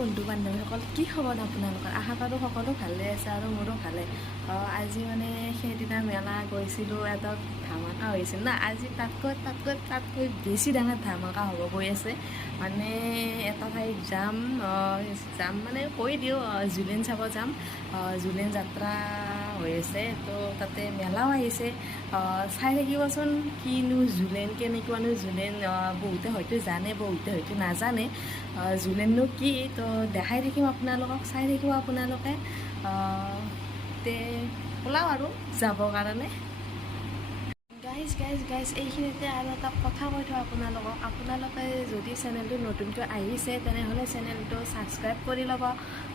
বন্ধু বান্ধৱীসকল কি খবৰ আপোনালোকৰ? আশা কৰোঁ সকলো ভালে আছে আৰু মোৰো ভালে। আজি মানে সেইদিনা মেলা গৈছিলোঁ, এটা ধামাকা হৈছিল না। আজি তাতকৈ বেছি ডাঙৰ ধামাকা হ'ব গৈ আছে। মানে এটা ঠাইত যাম মানে কৈ দিওঁ, জুলিন চাব যাম। জুলিন যাত্ৰা হৈ আছে, তো তাতে মেলাও আহিছে। চাই থাকিবচোন কিনো জুলেন, কেনেকুৱানো জুলেন। বহুতে হয়তো জানে, বহুতে হয়তো নাজানে জুলেননো কি। তো দেখাই থাকিম আপোনালোকক, চাই থাকিব আপোনালোকে। তে ওলাও আৰু যাবৰ কাৰণে। গাইজ এইখিনিতে আৰু এটা কথা কৈ থওঁ আপোনালোকক। আপোনালোকে যদি চেনেলটো নতুনকৈ আহিছে তেনেহ'লে চেনেলটো ছাবস্ক্ৰাইব কৰি ল'ব,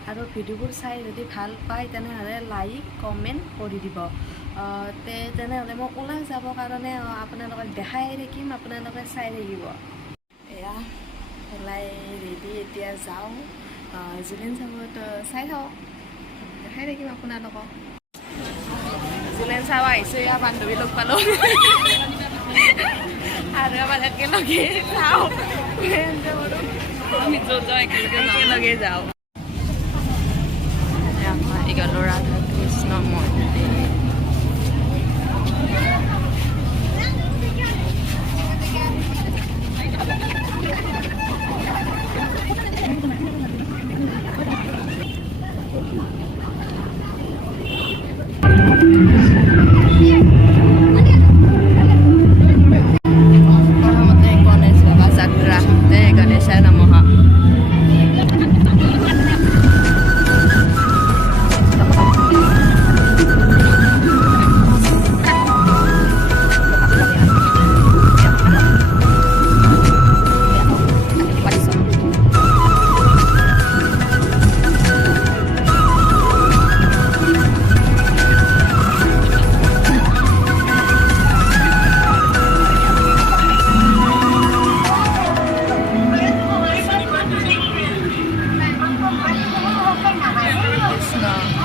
আৰু ভিডিঅ'বোৰ চাই যদি ভাল পায় তেনেহ'লে লাইক কমেণ্ট কৰি দিব। তেনেহ'লে মই ওলাই যাবৰ কাৰণে আপোনালোকক দেখাই থাকিম, আপোনালোকে চাই থাকিব। এয়া ওলাই ৰেডি, এতিয়া যাওঁ জুলিন চাবত। চাই থাকক, দেখাই থাকিম আপোনালোকক। জুলেন চাব আহিছোঁ, এয়া বান্ধৱী লগ পালোঁ আৰু এবাৰ একেলগে যাওঁ। আমি য'ত যাওঁ একেলগে যাওঁ। একেলগে ৰাধা কৃষ্ণ মন্দিৰ।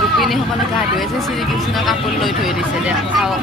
গোপিনীসকলে গা ধুই আছে, শ্ৰীকৃষ্ণ কাপোৰ লৈ থৈ দিছে দে, চাওক।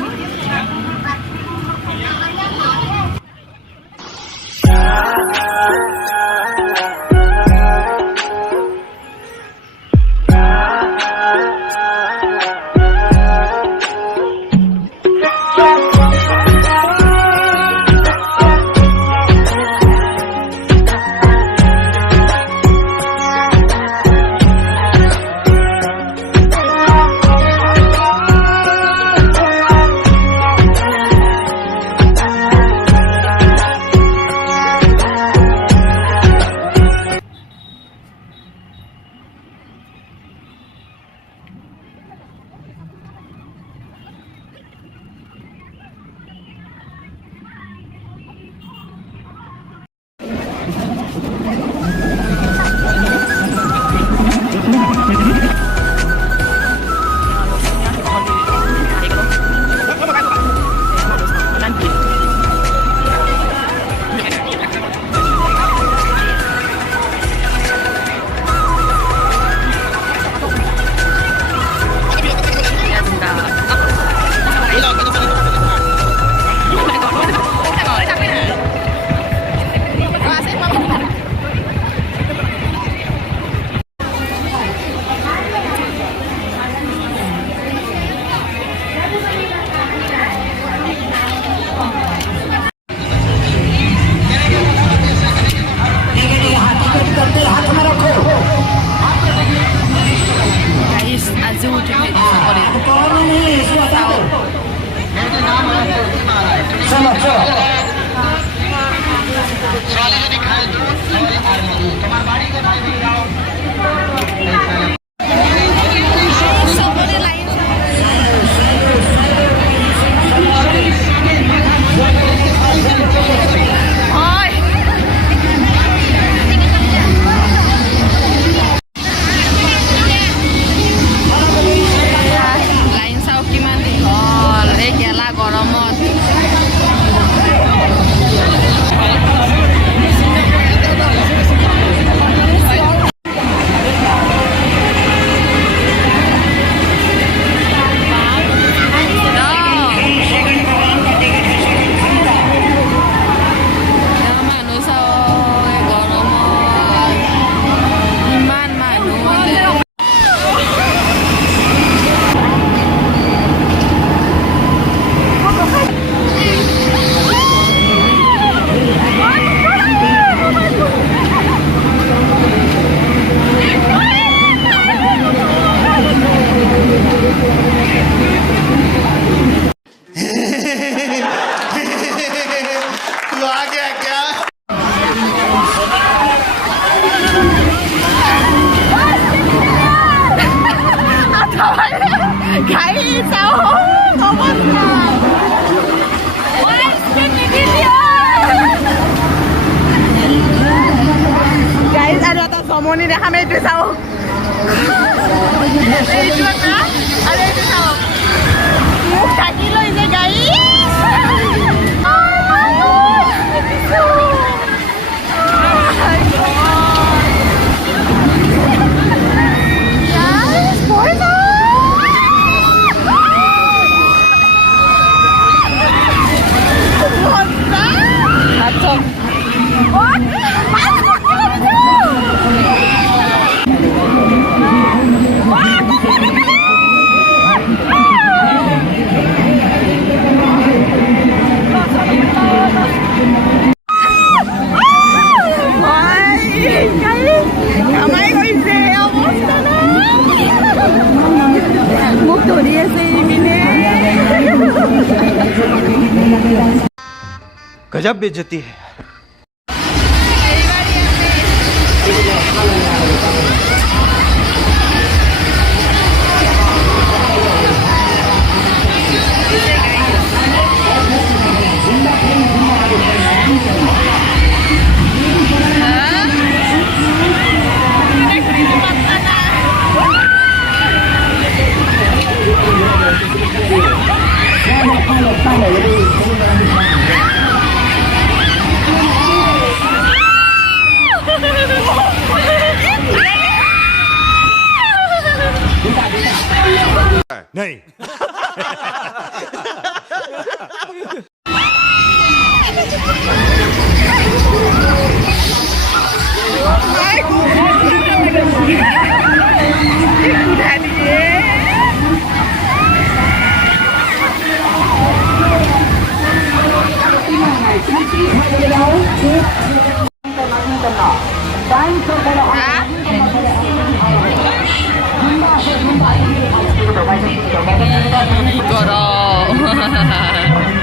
জমনি দেখা নাই এইটো চাওক এইটো এটা আৰু এইটো চাওক মোক ঢাকি লৈ যে গাড়ী गजब बेइज्जती है नहीं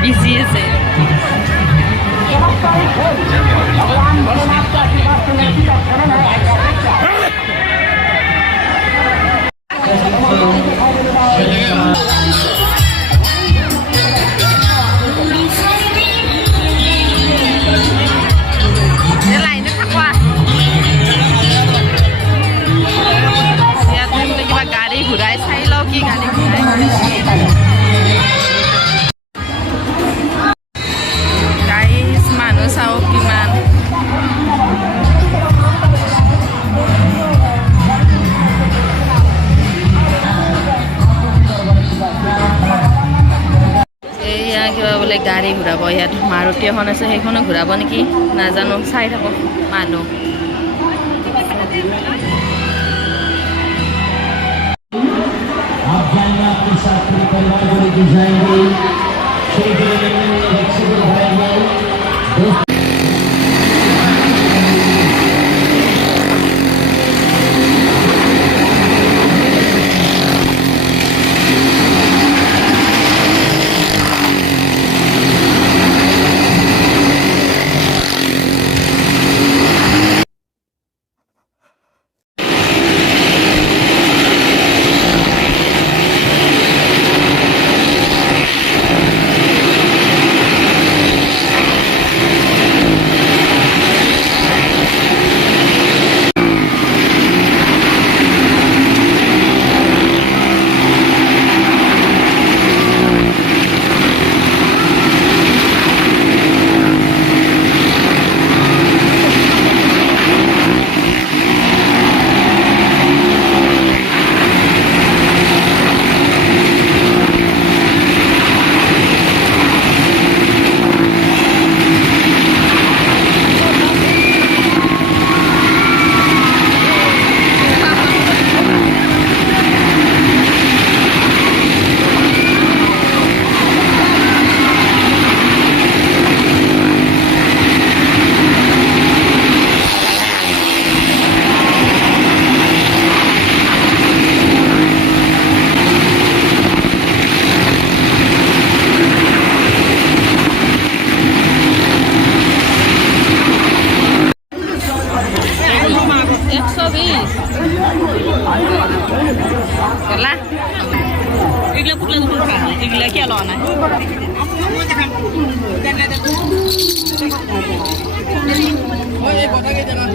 Busy আছে গাড়ী ঘূৰাই চাই লওঁ কি গাড়ী ঘূৰাই গাইজ মানুহ চাওক কিমান এয়া কিবা বোলে গাড়ী ঘূৰাব ইয়াত মাৰুতি এখন আছে সেইখনো ঘূৰাব নেকি নাজানো চাই থাকো মানুহ आपके साथ पूरे परिवार को लेकर जाएंगे श्री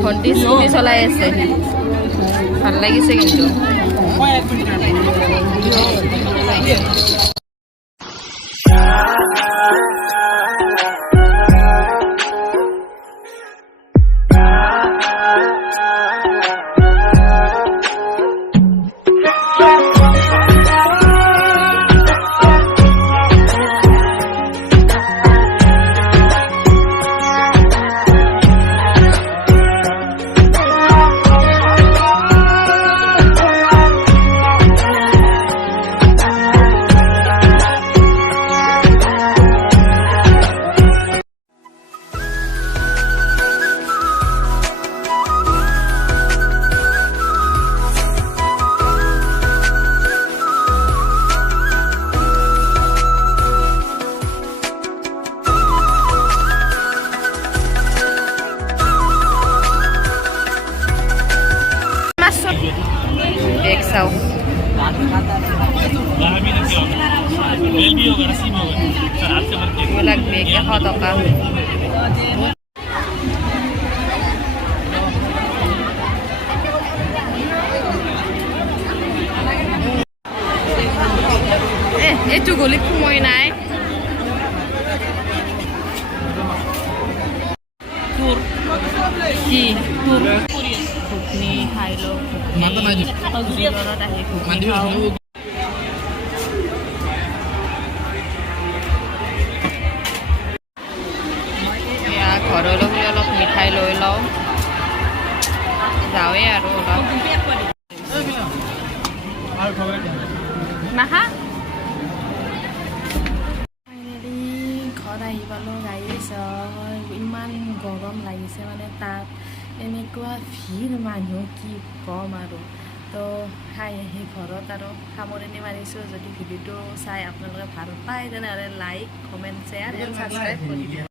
ভণ্টি স্কুটি চলাই আছে ভাল লাগিছে কিন্তু বেগ চাওঁ এইবিলাক বেগ 100 টকা এইটো গলিত সময় নাই কি ঘুগনি খাই লওঁ ঘৰত আহি ঘুগনি খাওঁ এয়া ঘৰলৈ অলপ মিঠাই লৈ লওঁ যাওঁৱে আৰু অলপ নাহা ফাইনেলি ঘৰত আহি পালোঁ গাইছ ইমান গৰম লাগিছে মানে তাত এনেকুৱা ভিৰ মানুহ কি ক'ম আৰু তো খাই আহি ঘৰত আৰু সামৰণি মাৰিছোঁ যদি ভিডিঅ'টো চাই আপোনালোকে ভাল পায় তেনেহ'লে like comment share and subscribe কৰি দিব